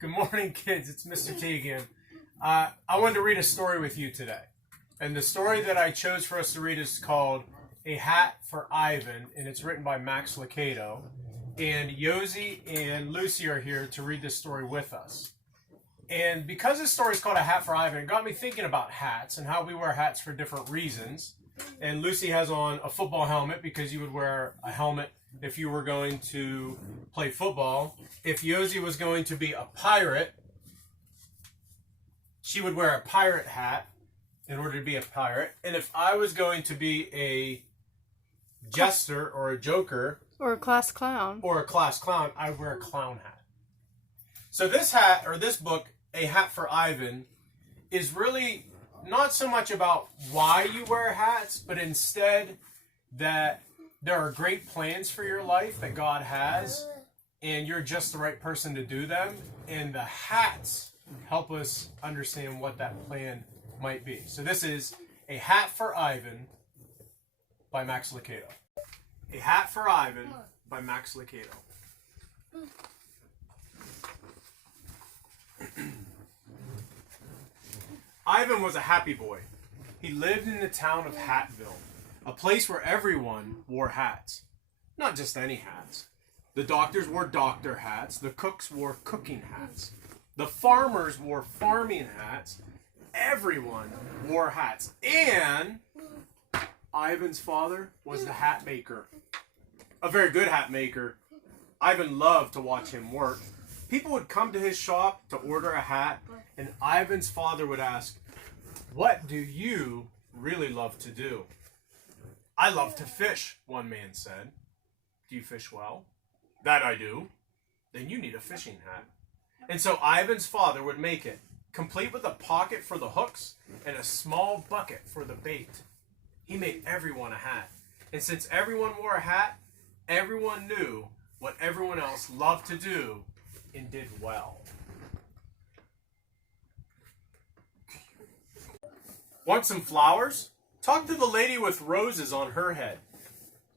Good morning, kids. It's Mr. T again. I wanted to read a story with you today. And the story that I chose for us to read is called A Hat for Ivan, and it's written by Max Lucado. And Yosi and Lucy are here to read this story with us. And because this story is called A Hat for Ivan, it got me thinking about hats and how we wear hats for different reasons. And Lucy has on a football helmet because you would wear a helmet if you were going to play football. If Yosi was going to be a pirate, she would wear a pirate hat in order to be a pirate. And if I was going to be a jester or a joker, or a class clown, I would wear a clown hat. So this hat, or this book, A Hat for Ivan, is really not so much about why you wear hats, but instead that there are great plans for your life that God has, and you're just the right person to do them. And the hats help us understand what that plan might be. So this is A Hat for Ivan by Max Lucado. A Hat for Ivan by Max Lucado. Ivan was a happy boy. He lived in the town of Hatville, a place where everyone wore hats. Not just any hats. The doctors wore doctor hats. The cooks wore cooking hats. The farmers wore farming hats. Everyone wore hats. And Ivan's father was the hat maker. A very good hat maker. Ivan loved to watch him work. People would come to his shop to order a hat, and Ivan's father would ask, "What do you really love to do?" "I love to fish," one man said. "Do you fish well?" "That I do." "Then you need a fishing hat." And so Ivan's father would make it, complete with a pocket for the hooks and a small bucket for the bait. He made everyone a hat. And since everyone wore a hat, everyone knew what everyone else loved to do and did well. Want some flowers? Talk to the lady with roses on her head.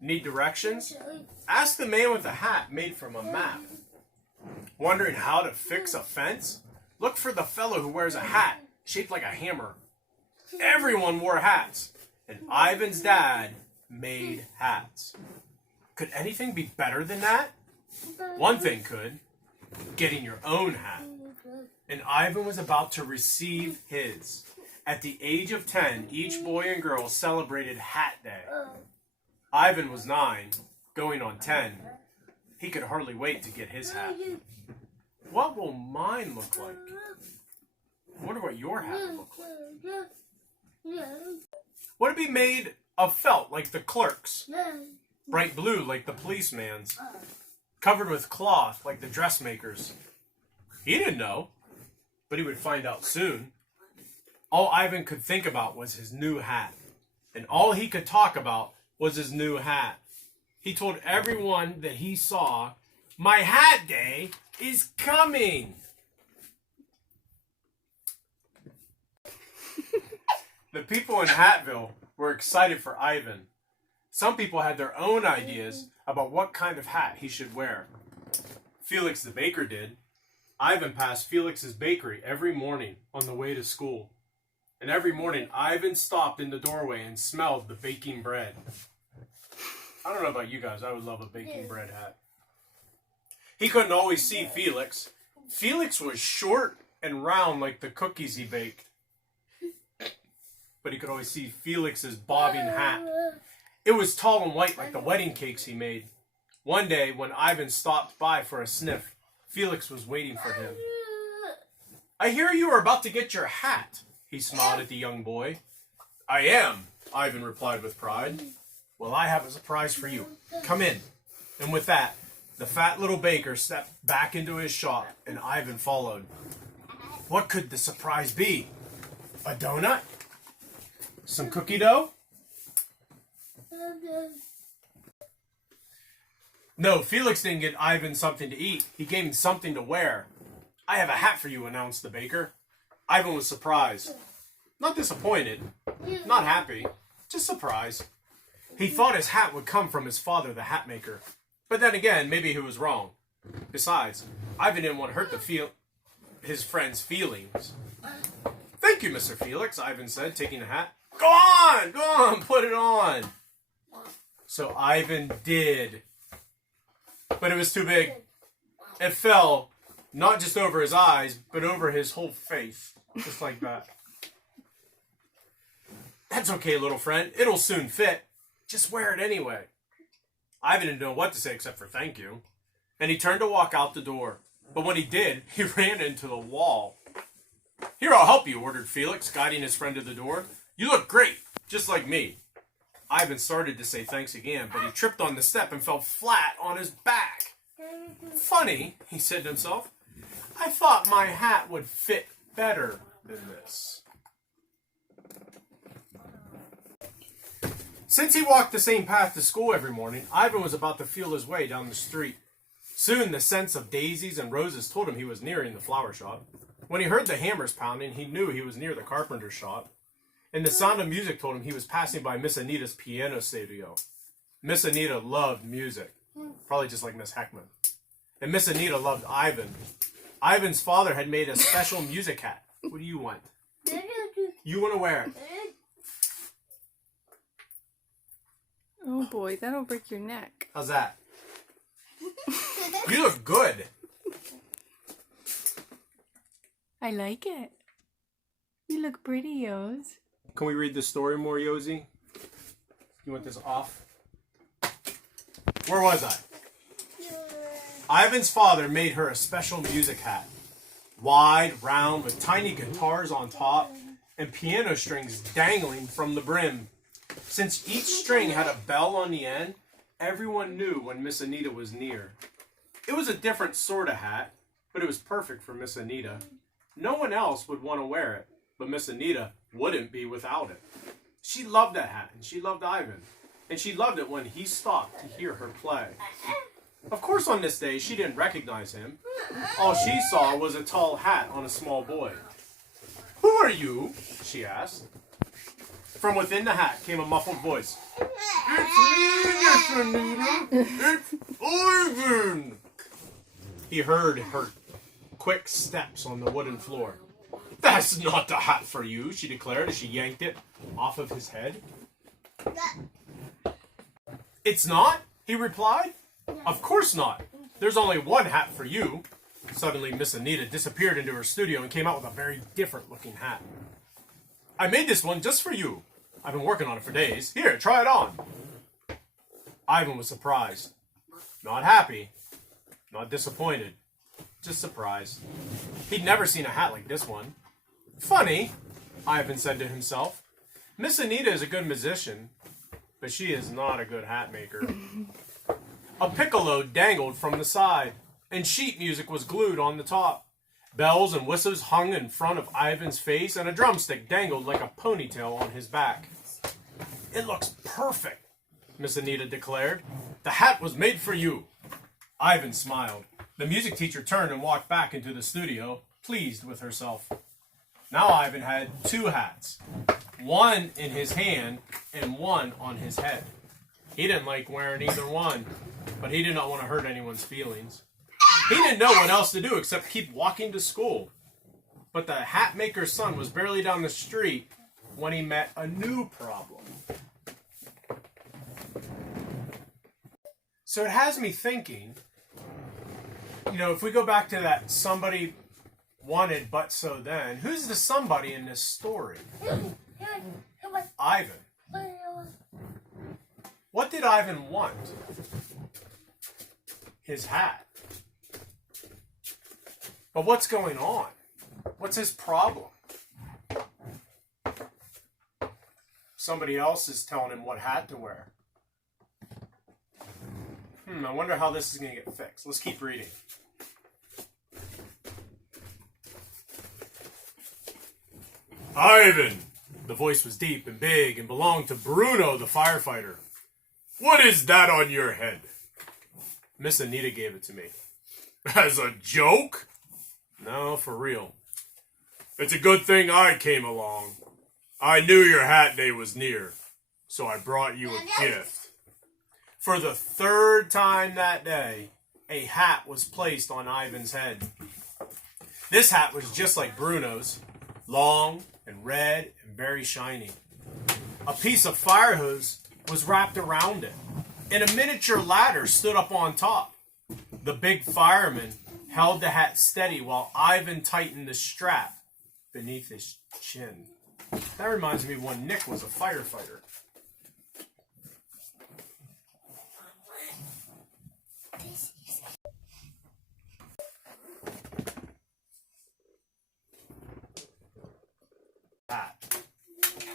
Need directions? Ask the man with a hat made from a map. Wondering how to fix a fence? Look for the fellow who wears a hat shaped like a hammer. Everyone wore hats, and Ivan's dad made hats. Could anything be better than that? One thing could. Getting your own hat. And Ivan was about to receive his. At the age of 10, each boy and girl celebrated Hat Day. Ivan was 9, going on 10. He could hardly wait to get his hat. What will mine look like? I wonder what your hat will look like. Would it be made of felt like the clerk's? Bright blue like the policeman's? Covered with cloth like the dressmaker's? He didn't know, but he would find out soon. All Ivan could think about was his new hat, and all he could talk about was his new hat. He told everyone that he saw, "My hat day is coming." The people in Hatville were excited for Ivan. Some people had their own ideas about what kind of hat he should wear. Felix the baker did. Ivan passed Felix's bakery every morning on the way to school. And every morning, Ivan stopped in the doorway and smelled the baking bread. I don't know about you guys, I would love a baking bread hat. He couldn't always see Felix. Felix was short and round like the cookies he baked. But he could always see Felix's bobbing hat. It was tall and white like the wedding cakes he made. One day, when Ivan stopped by for a sniff, Felix was waiting for him. "I hear you are about to get your hat," he smiled at the young boy. "I am," Ivan replied with pride. "Well, I have a surprise for you. Come in." And with that, the fat little baker stepped back into his shop, and Ivan followed. What could the surprise be? A donut? Some cookie dough? No, Felix didn't get Ivan something to eat. He gave him something to wear. "I have a hat for you," announced the baker. Ivan was surprised. Not disappointed. Not happy. Just surprised. He thought his hat would come from his father, the hat maker. But then again, maybe he was wrong. Besides, Ivan didn't want to hurt his friend's feelings. "Thank you, Mr. Felix," Ivan said, taking the hat. Go on, put it on." So Ivan did. But it was too big. It fell, not just over his eyes, but over his whole face. Just like that. "That's okay, little friend. It'll soon fit. Just wear it anyway." Ivan didn't know what to say except for thank you. And he turned to walk out the door. But when he did, he ran into the wall. "Here, I'll help you," ordered Felix, guiding his friend to the door. "You look great, just like me." Ivan started to say thanks again, but he tripped on the step and fell flat on his back. "Funny," he said to himself. "I thought my hat would fit better than this." Since he walked the same path to school every morning, Ivan was about to feel his way down the street. Soon the scents of daisies and roses told him he was nearing the flower shop. When he heard the hammers pounding, he knew he was near the carpenter's shop. And the sound of music told him he was passing by Miss Anita's piano studio. Miss Anita loved music, probably just like Miss Heckman. And Miss Anita loved Ivan. Ivan's father had made a special music hat. What do you want? You want to wear it? Oh boy, that'll break your neck. How's that? You look good. I like it. You look pretty, Yos. Can we read the story more, Yosi? You want this off? Where was I? Ivan's father made her a special music hat. Wide, round, with tiny guitars on top and piano strings dangling from the brim. Since each string had a bell on the end, everyone knew when Miss Anita was near. It was a different sort of hat, but it was perfect for Miss Anita. No one else would want to wear it, but Miss Anita wouldn't be without it. She loved that hat, and she loved Ivan, and she loved it when he stopped to hear her play. Of course, on this day, she didn't recognize him. All she saw was a tall hat on a small boy. "Who are you?" she asked. From within the hat came a muffled voice. "It's me, Miss Anita. It's Ivan." He heard her quick steps on the wooden floor. "That's not the hat for you," she declared as she yanked it off of his head. "It's not?" he replied. "Of course not. There's only one hat for you." Suddenly, Miss Anita disappeared into her studio and came out with a very different looking hat. "I made this one just for you. I've been working on it for days. Here, try it on." Ivan was surprised. Not happy. Not disappointed. Just surprised. He'd never seen a hat like this one. "Funny," Ivan said to himself. "Miss Anita is a good musician, but she is not a good hat maker." A piccolo dangled from the side, and sheet music was glued on the top. Bells and whistles hung in front of Ivan's face, and a drumstick dangled like a ponytail on his back. "It looks perfect," Miss Anita declared. "The hat was made for you." Ivan smiled. The music teacher turned and walked back into the studio, pleased with herself. Now Ivan had two hats, one in his hand and one on his head. He didn't like wearing either one, but he did not want to hurt anyone's feelings. He didn't know what else to do except keep walking to school. But the hat maker's son was barely down the street when he met a new problem. So it has me thinking, if we go back to that somebody wanted but so then, who's the somebody in this story? Ivan. What did Ivan want? His hat. But what's going on? What's his problem? Somebody else is telling him what hat to wear. I wonder how this is going to get fixed. Let's keep reading. "Ivan!" The voice was deep and big and belonged to Bruno, the firefighter. "What is that on your head?" Miss Anita gave it to me. "As a joke?" "No, for real." "It's a good thing I came along. I knew your hat day was near, so I brought you a gift." For the third time that day, a hat was placed on Ivan's head. This hat was just like Bruno's, long and red and very shiny. A piece of fire hose was wrapped around it, and a miniature ladder stood up on top. The big fireman held the hat steady while Ivan tightened the strap beneath his chin. That reminds me of when Nick was a firefighter.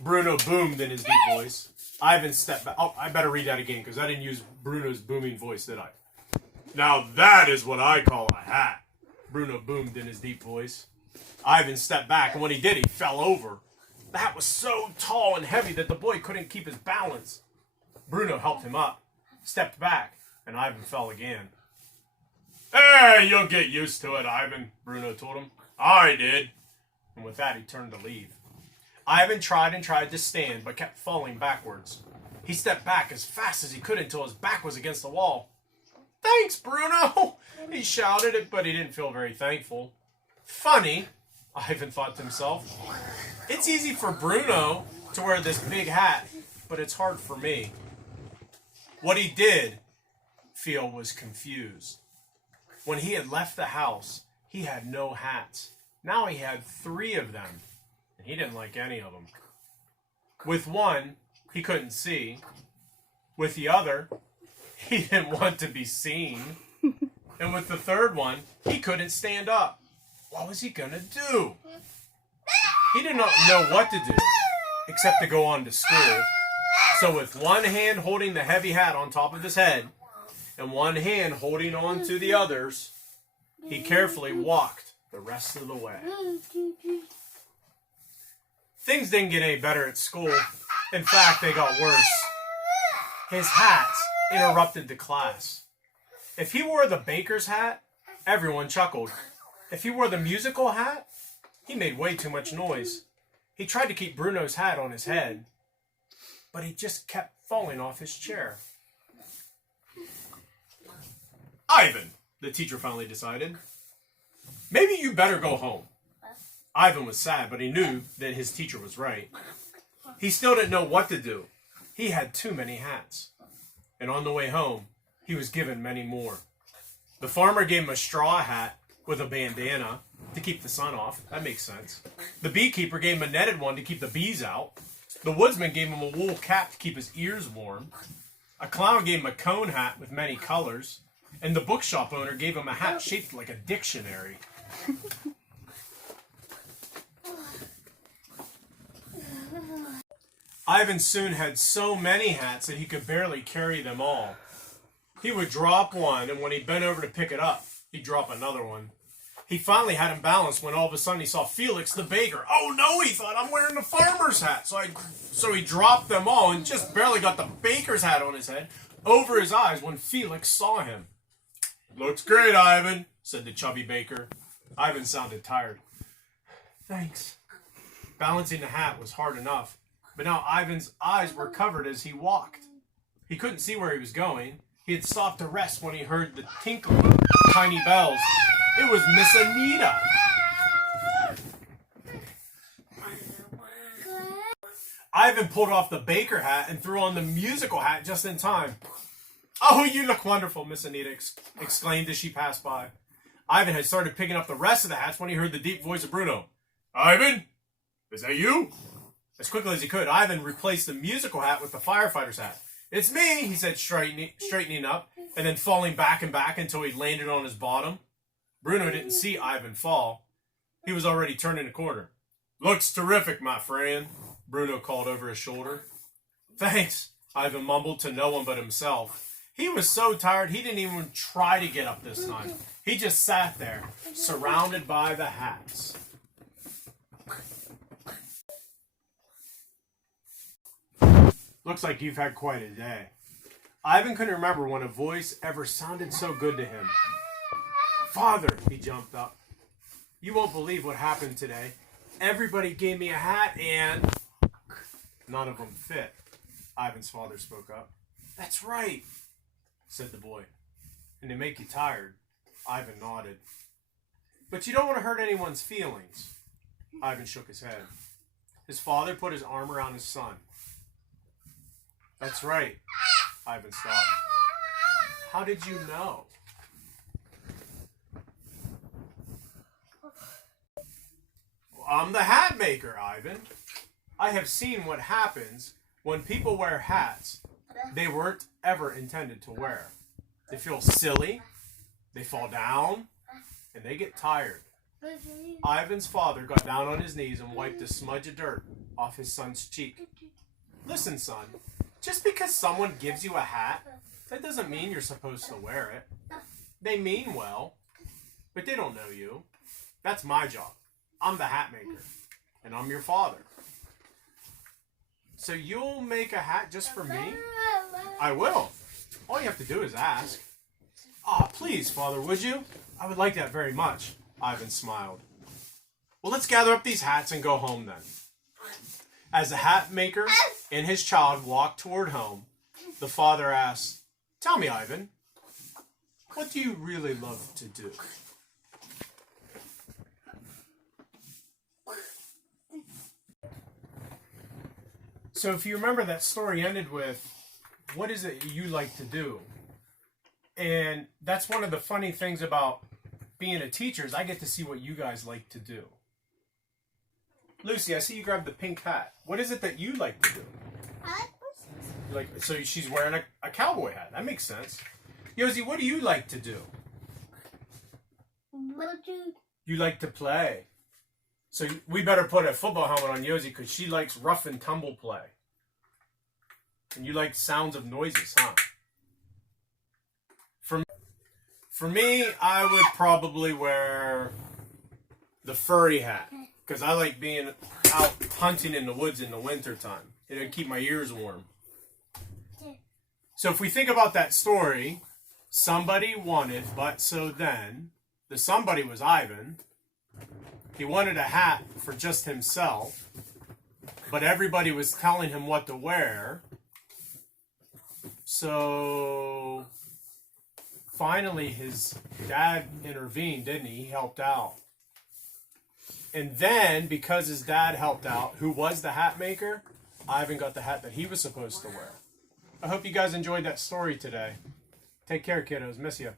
Bruno boomed in his deep voice. Ivan stepped back. Oh, I better read that again because I didn't use Bruno's booming voice, did I? Now that is what I call a hat. Bruno boomed in his deep voice. Ivan stepped back, and when he did, he fell over. The hat was so tall and heavy that the boy couldn't keep his balance. Bruno helped him up, stepped back, and Ivan fell again. Hey, you'll get used to it, Ivan, Bruno told him. I did. And with that, he turned to leave. Ivan tried and tried to stand, but kept falling backwards. He stepped back as fast as he could until his back was against the wall. Thanks, Bruno! He shouted it, but he didn't feel very thankful. Funny, Ivan thought to himself. It's easy for Bruno to wear this big hat, but it's hard for me. What he did feel was confused. When he had left the house, he had no hats. Now he had 3 of them. He didn't like any of them. With one, he couldn't see. With the other, he didn't want to be seen. And with the third one, he couldn't stand up. What was he going to do? He did not know what to do, except to go on to school. So with one hand holding the heavy hat on top of his head, and one hand holding on to the others, he carefully walked the rest of the way. Things didn't get any better at school. In fact, they got worse. His hats interrupted the class. If he wore the baker's hat, everyone chuckled. If he wore the musical hat, he made way too much noise. He tried to keep Bruno's hat on his head, but he just kept falling off his chair. Ivan, the teacher finally decided, maybe you better go home. Ivan was sad, but he knew that his teacher was right. He still didn't know what to do. He had too many hats. And on the way home, he was given many more. The farmer gave him a straw hat with a bandana to keep the sun off. That makes sense. The beekeeper gave him a netted one to keep the bees out. The woodsman gave him a wool cap to keep his ears warm. A clown gave him a cone hat with many colors. And the bookshop owner gave him a hat shaped like a dictionary. Ivan soon had so many hats that he could barely carry them all. He would drop one, and when he bent over to pick it up, he'd drop another one. He finally had him balanced when all of a sudden he saw Felix the baker. Oh no, he thought, I'm wearing the farmer's hat. So he dropped them all and just barely got the baker's hat on his head over his eyes when Felix saw him. Looks great, Ivan, said the chubby baker. Ivan sounded tired. Thanks. Balancing the hat was hard enough, but now Ivan's eyes were covered as he walked. He couldn't see where he was going. He had stopped to rest when he heard the tinkling of tiny bells. It was Miss Anita. Ivan pulled off the baker hat and threw on the musical hat just in time. Oh, you look wonderful, Miss Anita exclaimed as she passed by. Ivan had started picking up the rest of the hats when he heard the deep voice of Bruno. Ivan, is that you? As quickly as he could, Ivan replaced the musical hat with the firefighter's hat. It's me, he said, straightening up, and then falling back and back until he landed on his bottom. Bruno didn't see Ivan fall. He was already turning a corner. Looks terrific, my friend, Bruno called over his shoulder. Thanks, Ivan mumbled to no one but himself. He was so tired he didn't even try to get up this time. He just sat there, surrounded by the hats. Looks like you've had quite a day. Ivan couldn't remember when a voice ever sounded so good to him. Father, he jumped up. You won't believe what happened today. Everybody gave me a hat and none of them fit. Ivan's father spoke up. That's right, said the boy. And to make you tired, Ivan nodded. But you don't want to hurt anyone's feelings. Ivan shook his head. His father put his arm around his son. That's right. Ivan stopped. How did you know? Well, I'm the hat maker, Ivan. I have seen what happens when people wear hats they weren't ever intended to wear. They feel silly, they fall down, and they get tired. Ivan's father got down on his knees and wiped a smudge of dirt off his son's cheek. Listen, son, just because someone gives you a hat, that doesn't mean you're supposed to wear it. They mean well, but they don't know you. That's my job. I'm the hat maker, and I'm your father. So you'll make a hat just for me? I will. All you have to do is ask. Ah, please, Father, would you? I would like that very much. Ivan smiled. Well, let's gather up these hats and go home then. As the hat maker and his child walked toward home, the father asked, "Tell me, Ivan, what do you really love to do?" So if you remember, that story ended with, what is it you like to do? And that's one of the funny things about being a teacher is I get to see what you guys like to do. Lucy, I see you grabbed the pink hat. What is it that you like to do? So she's wearing a cowboy hat. That makes sense. Yosi, what do you like to do? You like to play. So we better put a football helmet on Yosi because she likes rough and tumble play. And you like sounds of noises, huh? For me, I would probably wear the furry hat because I like being out hunting in the woods in the wintertime. It'd keep my ears warm. So if we think about that story, somebody wanted, but so then, the somebody was Ivan. He wanted a hat for just himself, but everybody was telling him what to wear. So finally his dad intervened, didn't he? He helped out. And then, because his dad helped out, who was the hat maker, Ivan got the hat that he was supposed to wear. I hope you guys enjoyed that story today. Take care, kiddos. Miss you.